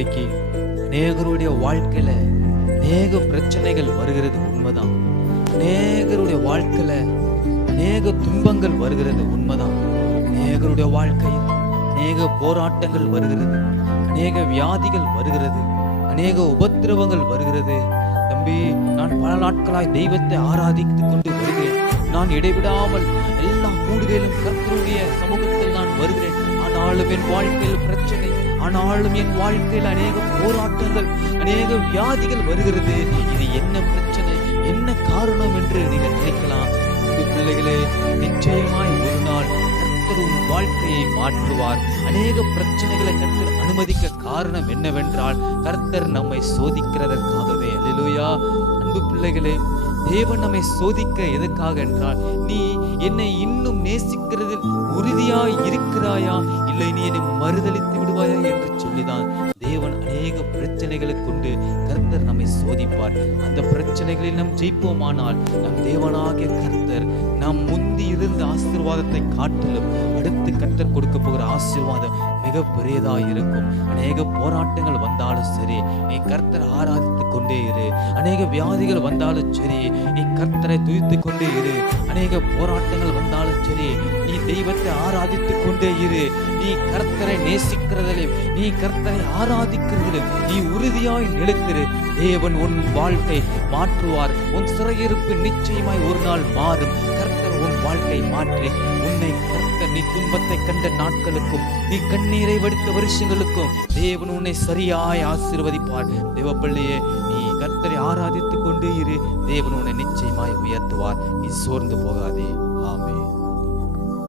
இன்றைக்கு அநேகருடைய வாழ்க்கையில அநேக பிரச்சனைகள் வருகிறது உண்மைதான். அநேகருடைய வாழ்க்கையில அநேக துன்பங்கள் வருகிறது உண்மைதான். அநேகருடைய வாழ்க்கையில் அநேக போராட்டங்கள் வருகிறது, அநேக வியாதிகள் வருகிறது, அநேக உபத்திரவங்கள் வருகிறது. தம்பி, நான் பல நாட்களாய் தெய்வத்தை ஆராதித்துக் கொண்டு வருகிறேன். நான் இடைவிடாமல் எல்லா கூடுதலும் கர்த்தருடைய சமூகத்தில் நான் வருகிறேன். ஆனாலும் என் வாழ்க்கையில் பிரச்சனை, ஆனாலும் என் வாழ்க்கையில் அநேக போராட்டங்கள், அநேக வியாதிகள் வருகிறது. இது என்ன பிரச்சனை, என்ன காரணம் என்று நீங்கள் நினைக்கலாம். பிள்ளைகளே, நிச்சயமாய் ஒரு நாள் கர்த்தர் உன் வாழ்க்கையை மாற்றுவார். அநேக பிரச்சனைகளை கர்த்தர் அனுமதிக்க காரணம் என்னவென்றால் கர்த்தர் நம்மை சோதிக்கிறதற்காகவே. அல்லேலூயா. அன்பு பிள்ளைகளே, தேவன் நம்மை சோதிக்க எதற்காக என்றால், நீ என்னை இன்னும் நேசிக்கிறதில் உறுதியாய் இருக்கிறாயா, இல்லை நீ என்னை மறுதலித்து விடுவாயா என்று சொல்லிதான் தேவன் அநேக பிரச்சனைகளை கொண்டு கர்த்தர் நம்மை சோதிப்பார். அந்த பிரச்சனைகளில் நாம் ஜெயிப்போமானால் நம் தேவனாகிய கர்த்தர் நாம் முந்தி இருந்த ஆசீர்வாதத்தை காட்டிலும் அடுத்து கர்த்தர் கொடுக்க போகிற ஆசீர்வாதம் மிக பெரியதாக இருக்கும். அநேக போராட்டங்கள் வந்தாலும் சரி, நீ கர்த்தரை ஆராதித்து கொண்டே இரு. அநேக வியாதிகள் வந்தாலும் சரி, நீ கர்த்தரை துதித்து கொண்டே இரு. அநேக போராட்டங்கள் வந்தாலும் சரி, நீ தெய்வத்தை ஆராதித்து கொண்டே இரு. நீ கர்த்தரை நேசிக்கிறதிலும் நீ கர்த்தரை ஆராதிக்கிறதிலும் நீ உறுதியாய் நிலைத்திரு. தேவன் உன் வாழ்க்கை மாற்றுவார். உன் சிறையிருப்பு நிச்சயமாய் ஒரு நாள் மாறும். கர்த்தர் உன் வாழ்க்கை மாற்றி உன்னை கர்த்தர் நீ துன்பத்தை கண்ட நாட்களுக்கும் நீ கண்ணீரை வடித்த வருஷங்களுக்கும் தேவன் உன்னை சரியாய் ஆசீர்வதிப்பார். தேவ பிள்ளையே, நீ கர்த்தரை ஆராதித்துக் கொண்டே இரு. தேவன் உன்னை நிச்சயமாய் உயர்த்துவார். நீ சோர்ந்து போகாதே. ஆமென்.